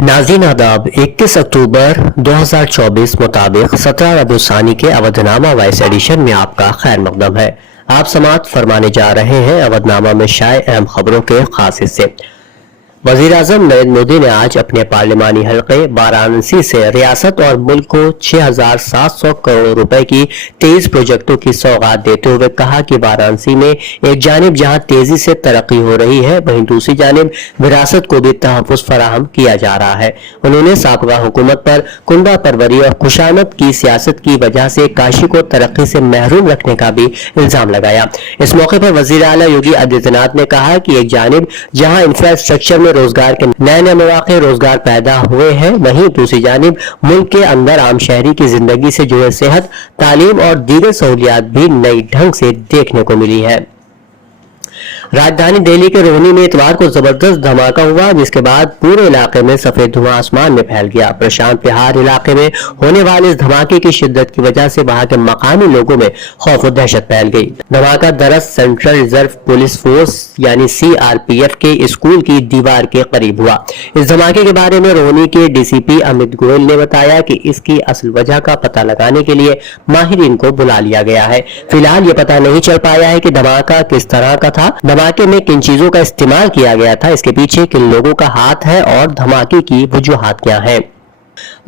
नाज़रीन आदाब, 21 अक्टूबर 2024 मुताबिक 17 रबीउल के अवधनामा वॉइस एडिशन में आपका खैर मकदम है। आप समाअत फरमाने जा रहे हैं अवधनामा में शाये अहम खबरों के खास हिस्से। वज़ीर-ए-आज़म नरेंद्र मोदी ने आज अपने पार्लिमानी हल्के वाराणसी से रियासत और मुल्क को 6,700 करोड़ रुपए की 23 प्रोजेक्टों की सौगात देते हुए कहा कि वाराणसी में एक जानिब जहां तेजी से तरक्की हो रही है, वहीं दूसरी जानिब विरासत को भी तहफ़्फ़ुज़ फराहम किया जा रहा है। उन्होंने साबिक़ा हुकूमत पर कुंडा परवरी और खुशामद की सियासत की वजह से काशी को तरक्की से महरूम रखने का भी इल्जाम लगाया। इस मौके पर वज़ीर आला योगी आदित्यनाथ ने कहा कि एक जानिब जहां इंफ्रास्ट्रक्चर में रोजगार के नए नए मौके रोजगार पैदा हुए हैं, वहीं दूसरी जानिब मुल्क के अंदर आम शहरी की जिंदगी से जुड़े सेहत, तालीम और दीगर सहूलियात भी नई ढंग से देखने को मिली है। राजधानी दिल्ली के रोहनी में इतवार को जबरदस्त धमाका हुआ, जिसके बाद पूरे इलाके में सफेद धुआं आसमान में फैल गया। प्रशांत विहार इलाके में होने वाले इस धमाके की शिद्दत की वजह से वहां के मकामी लोगों में खौफ और दहशत फैल गई। धमाका दरअसल सेंट्रल रिजर्व पुलिस फोर्स यानी CRPF के स्कूल की दीवार के करीब हुआ। इस धमाके के बारे में रोहनी के DCP अमित गोयल ने बताया कि इसकी असल वजह का पता लगाने के लिए माहिरीन को बुला लिया गया है। फिलहाल ये पता नहीं चल पाया है कि धमाका किस तरह का था, धमाके में किन चीजों का इस्तेमाल किया गया था, इसके पीछे किन लोगों का हाथ है और धमाके की वजूहात क्या है।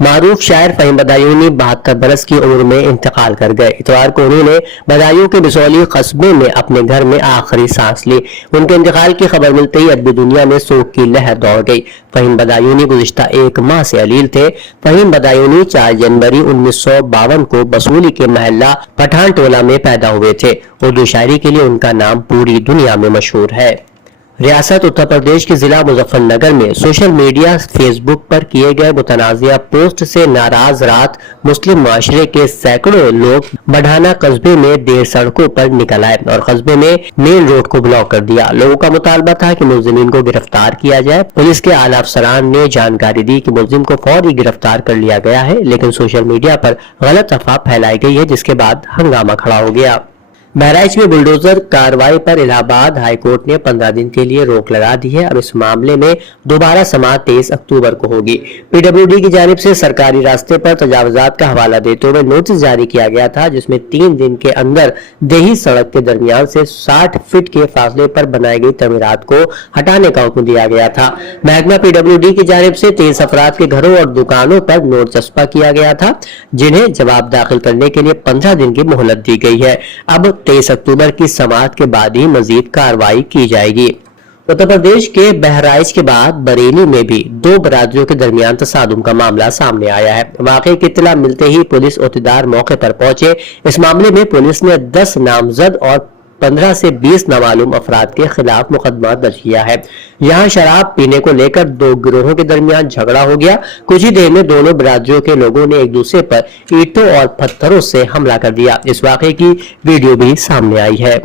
मारूफ शायर फहीम बदायूनी 72 बरस की उम्र में इंतकाल कर गए। इतवार को उन्होंने बदायूं के बिसौली कस्बे में अपने घर में आखिरी सांस ली। उनके इंतकाल की खबर मिलते ही अदबी दुनिया में शोक की लहर दौड़ गई। फहीम बदायूनी गुज़िश्ता एक माह से अलील थे। फहीम बदायूनी 4 जनवरी 1952 को बसूली के महल्ला पठान टोला में पैदा हुए थे। उर्दू शायरी के लिए उनका नाम पूरी दुनिया में मशहूर है। रियासत उत्तर प्रदेश के जिला मुजफ्फरनगर में सोशल मीडिया फेसबुक पर किए गए मुतनाज़िया पोस्ट से नाराज रात मुस्लिम माशरे के सैकड़ों लोग बढ़ाना कस्बे में देर सड़कों पर निकल आए और कस्बे में मेन रोड को ब्लॉक कर दिया। लोगों का मुतालबा था कि मुलजिमीन को गिरफ्तार किया जाए। पुलिस के आला अफसरान ने जानकारी दी कि मुलजिम को फौरी गिरफ्तार कर लिया गया है, लेकिन सोशल मीडिया पर गलत अफवाह फैलाई गई है, जिसके बाद हंगामा खड़ा हो गया। बहराइच में बुलडोजर कार्रवाई पर इलाहाबाद हाई कोर्ट ने 15 दिन के लिए रोक लगा दी है। अब इस मामले में दोबारा समाअत 23 अक्टूबर को होगी। PWD की जानिब से सरकारी रास्ते पर तजावुजात का हवाला देते हुए नोटिस जारी किया गया था, जिसमें 3 दिन के अंदर देही सड़क के दरमियान से 60 फीट के फासले पर बनाई गई तमीरात को हटाने का हुक्म दिया गया था। महकमा PWD की जानिब से 23 अफराद के घरों और दुकानों पर नोट चस्पा किया गया था, जिन्हें जवाब दाखिल करने के लिए 15 दिन की मोहलत दी गई है। अब 23 अक्टूबर की समाअत के बाद ही मजीद कार्रवाई की जाएगी। उत्तर प्रदेश के बहराइच के बाद बरेली में भी 2 बरादरियों के दरमियान तसादुम का मामला सामने आया है। वाकये की इत्तला मिलते ही पुलिस औहदेदार मौके पर पहुंचे। इस मामले में पुलिस ने 10 नामजद और 15 से 20 नामालूम अफराद के खिलाफ मुकदमा दर्ज किया है। यहाँ शराब पीने को लेकर 2 गिरोहों के दरमियान झगड़ा हो गया। कुछ ही देर में दोनों बरादरियों के लोगों ने एक दूसरे पर ईंटों और पत्थरों से हमला कर दिया। इस वाकये की वीडियो भी सामने आई है।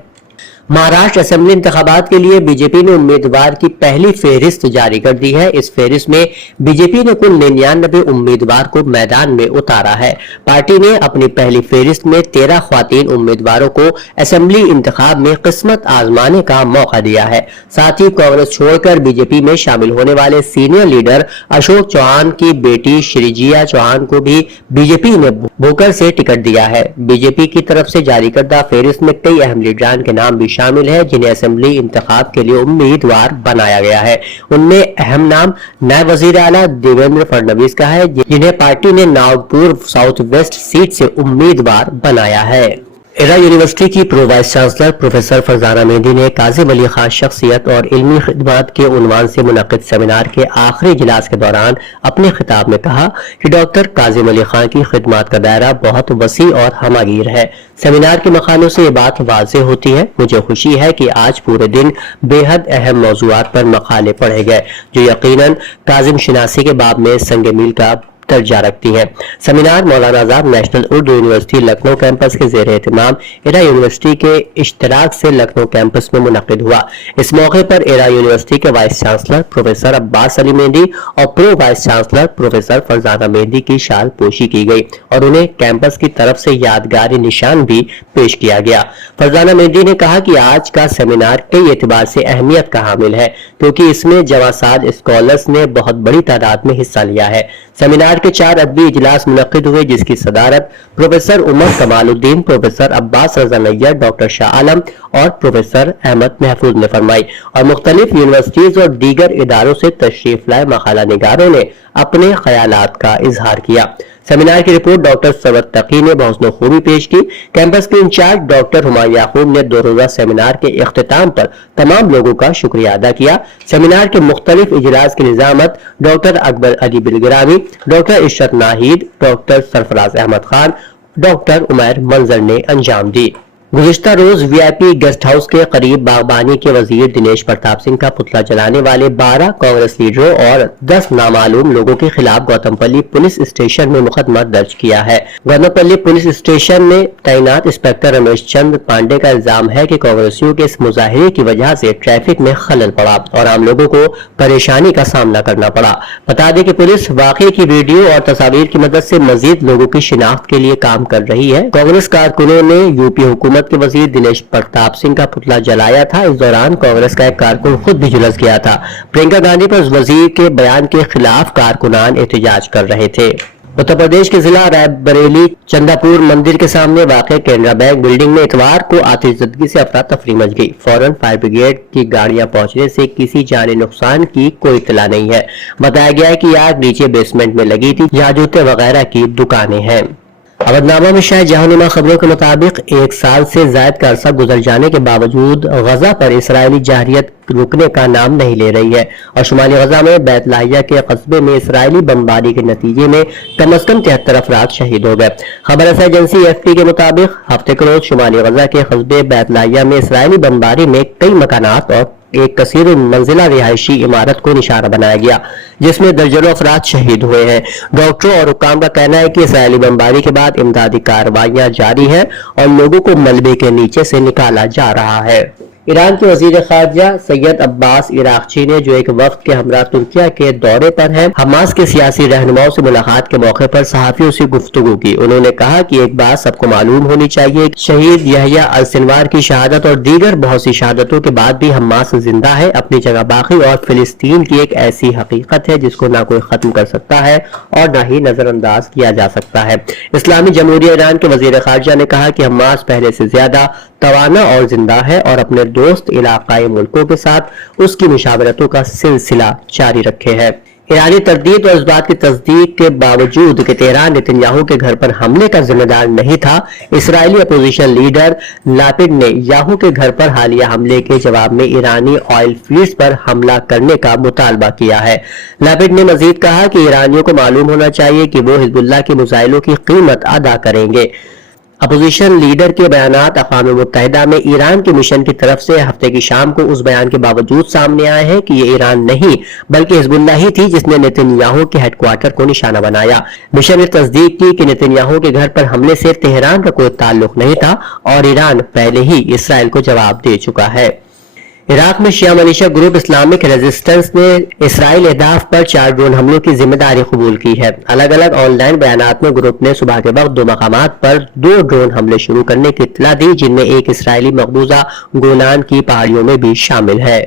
महाराष्ट्र असेंबली इंतखाबात के लिए बीजेपी ने उम्मीदवार की पहली फेहरिस्त जारी कर दी है। इस फेहरिस्त में बीजेपी ने कुल 99 उम्मीदवार को मैदान में उतारा है। पार्टी ने अपनी पहली फेहरिस्त में 13 ख्वातीन उम्मीदवारों को असेंबली इंतखाब में किस्मत आजमाने का मौका दिया है। साथ ही कांग्रेस छोड़कर बीजेपी में शामिल होने वाले सीनियर लीडर अशोक चौहान की बेटी श्रीजिया चौहान को भी बीजेपी ने भोकर से टिकट दिया है। बीजेपी की तरफ से जारी करदा फेहरिस्त में कई अहम लीडरान के नाम भी शामिल है, जिन्हें असेंबली इंतखाब के लिए उम्मीदवार बनाया गया है। उनमें अहम नाम नायब वजीर आला देवेंद्र फडणवीस का है, जिन्हें पार्टी ने नागपुर साउथ वेस्ट सीट से उम्मीदवार बनाया है। एरा यूनिवर्सिटी की pro vice chancellor professor Farzana mehndi ने काजिम अली खान शख्सियत और इल्मी खिदमात के उन्वान से मुनक़िद सेमिनार के आखिरी इजलास के दौरान अपने खिताब में कहा कि डॉक्टर काजिम अली खान की खिदमात का दायरा बहुत वसी और हमागीर है। सेमिनार के मकानों से ये बात वाज़ेह होती है। मुझे खुशी है कि आज पूरे दिन बेहद अहम मौज़ूआत पर मकाले पढ़े गए, जो यकीनन काजिम शिनासी के बाब में संग मील का درجہ رکھتی ہیں۔ Seminar Maulana Azad national Urdu university Lucknow campus کے زیر اہتمام ایرا یونیورسٹی کے اشتراک سے لکھنؤ کیمپس میں منعقد ہوا۔ اس موقع پر ایرا یونیورسٹی کے vice chancellor professor Abbas Ali Mehndi اور pro vice chancellor professor Farzana Mehndi کی شال پوشی کی گئی اور انہیں کیمپس کی طرف سے یادگاری نشان بھی پیش کیا گیا۔ فرزانہ مہندی نے کہا کہ آج کا سیمینار کئی اعتبار سے اہمیت کا حامل ہے کیونکہ اس میں جواساز اسکالرز نے بہت بڑی تعداد میں حصہ لیا ہے۔ سیمینار کے 4 ادبی اجلاس منعقد ہوئے جس کی صدارت پروفیسر عمر کمال الدین، پروفیسر عباس رضا نیّر، ڈاکٹر شاہ عالم اور پروفیسر احمد محفوظ نے فرمائی اور مختلف یونیورسٹیز اور دیگر اداروں سے تشریف لائے مقالہ نگاروں نے اپنے خیالات کا اظہار کیا۔ سیمینار کی رپورٹ ڈاکٹر ثروت تقی نے بحسن خوبی پیش کی۔ کیمپس کے انچارج ڈاکٹر ہمایوں یعقوب نے 2 روزہ سیمینار کے اختتام پر تمام لوگوں کا شکریہ ادا کیا۔ سیمینار کے مختلف اجلاس کی نظامت ڈاکٹر اکبر علی بلگرامی، ڈاکٹر عشرت ناہید، ڈاکٹر سرفراز احمد خان، ڈاکٹر عمیر منظر نے انجام دی۔ گزشتہ روز وی آئی پی گیسٹ ہاؤس کے قریب باغبانی کے وزیر دنیش پرتاپ سنگھ کا پتلا جلانے والے 12 کانگریس لیڈروں اور 10 نامعلوم لوگوں کے خلاف گوتم پلی پولیس اسٹیشن میں مقدمہ درج کیا ہے۔ گوتم پلی پولیس اسٹیشن میں تعینات انسپکٹر رمیش چند پانڈے کا الزام ہے کہ کانگریسیوں کے اس مظاہرے کی وجہ سے ٹریفک میں خلل پڑا اور عام لوگوں کو پریشانی کا سامنا کرنا پڑا۔ بتا دیں کہ پولیس واقعے کی ویڈیو اور تصاویر کی مدد سے مزید لوگوں کی شناخت کے لیے کام کر رہی ہے۔ کانگریس کارکنوں نے یو پی حکومت کے وزیر دنیش پرتاپ سنگھ کا پتلا جلایا تھا۔ اس دوران کانگریس کا ایک کارکن خود بھی جھلس گیا تھا۔ پرینکا گاندھی پر وزیر کے بیان کے خلاف کارکنان احتجاج کر رہے تھے۔ اتر پردیش کے ضلع رائے بریلی چندہ پور مندر کے سامنے واقع کینرا بینک بلڈنگ میں اتوار کو آتش زدگی سے افراتفری مچ گئی۔ فوراً فائر بریگیڈ کی گاڑیاں پہنچنے سے کسی جانی نقصان کی کوئی اطلاع نہیں ہے۔ بتایا گیا ہے کہ یہ آگ نیچے بیسمنٹ میں لگی تھی جہاں جوتے وغیرہ کی دکانیں ہیں۔ اودھنامہ میں شائع جہانما خبروں کے مطابق 1 سال سے زائد کا عرصہ گزر جانے کے باوجود غزہ پر اسرائیلی جارحیت رکنے کا نام نہیں لے رہی ہے اور شمالی غزہ میں بیت لاہیہ کے قصبے میں اسرائیلی بمباری کے نتیجے میں کم از کم 73 افراد شہید ہو گئے۔ خبر رساں ایجنسی AFP کے مطابق ہفتے کے روز شمالی غزہ کے قصبے بیت لاہیہ میں اسرائیلی بمباری میں کئی مکانات اور ایک کثیر منزلہ رہائشی عمارت کو نشانہ بنایا گیا جس میں درجنوں افراد شہید ہوئے ہیں۔ ڈاکٹروں اور حکام کا کہنا ہے کہ اسرائیلی بمباری کے بعد امدادی کارروائیاں جاری ہیں اور لوگوں کو ملبے کے نیچے سے نکالا جا رہا ہے۔ ایران کے وزیر خارجہ سید عباس عراقچی نے جو ایک وفد کے ہمراہ ترکیہ کے دورے پر ہیں حماس کے سیاسی رہنماؤں سے ملاقات کے موقع پر صحافیوں سے گفتگو کی۔ انہوں نے کہا کہ ایک بات سب کو معلوم ہونی چاہیے کہ شہید یحییٰ السنوار کی شہادت اور دیگر بہت سی شہادتوں کے بعد بھی حماس زندہ ہے، اپنی جگہ باقی اور فلسطین کی ایک ایسی حقیقت ہے جس کو نہ کوئی ختم کر سکتا ہے اور نہ ہی نظر انداز کیا جا سکتا ہے۔ اسلامی جمہوریہ ایران کے وزیر خارجہ نے کہا کہ حماس پہلے سے زیادہ توانا اور زندہ ہے اور اپنے دوست علاقائی ملکوں کے ساتھ اس کی مشاورتوں کا سلسلہ جاری رکھے ہے۔ ایرانی تردید اور اس بات کی تصدیق کے باوجود کہ تہران نتن یاہو کے گھر پر حملے کا ذمہ دار نہیں تھا، اسرائیلی اپوزیشن لیڈر لاپڈ نے یاہو کے گھر پر حالیہ حملے کے جواب میں ایرانی آئل فیلڈز پر حملہ کرنے کا مطالبہ کیا ہے۔ لاپڈ نے مزید کہا کہ ایرانیوں کو معلوم ہونا چاہیے کہ وہ حزب اللہ کے میزائلوں کی قیمت ادا کریں گے۔ اپوزیشن لیڈر کے بیانات اقوام متحدہ میں ایران کے مشن کی طرف سے ہفتے کی شام کو اس بیان کے باوجود سامنے آئے ہیں کہ یہ ایران نہیں بلکہ حزب اللہ ہی تھی جس نے نتن یاہو کے ہیڈ کوارٹر کو نشانہ بنایا۔ مشن نے تصدیق کی کہ نتن یاہو کے گھر پر حملے سے تہران کا کوئی تعلق نہیں تھا اور ایران پہلے ہی اسرائیل کو جواب دے چکا ہے۔ عراق میں شیعہ ملیشیا گروپ اسلامک ریزسٹنس نے اسرائیل اہداف پر 4 ڈرون حملوں کی ذمہ داری قبول کی ہے۔ الگ الگ آن لائن بیانات میں گروپ نے صبح کے وقت 2 مقامات پر 2 ڈرون حملے شروع کرنے کی اطلاع دی جن میں ایک اسرائیلی مقبوضہ گولان کی پہاڑیوں میں بھی شامل ہے۔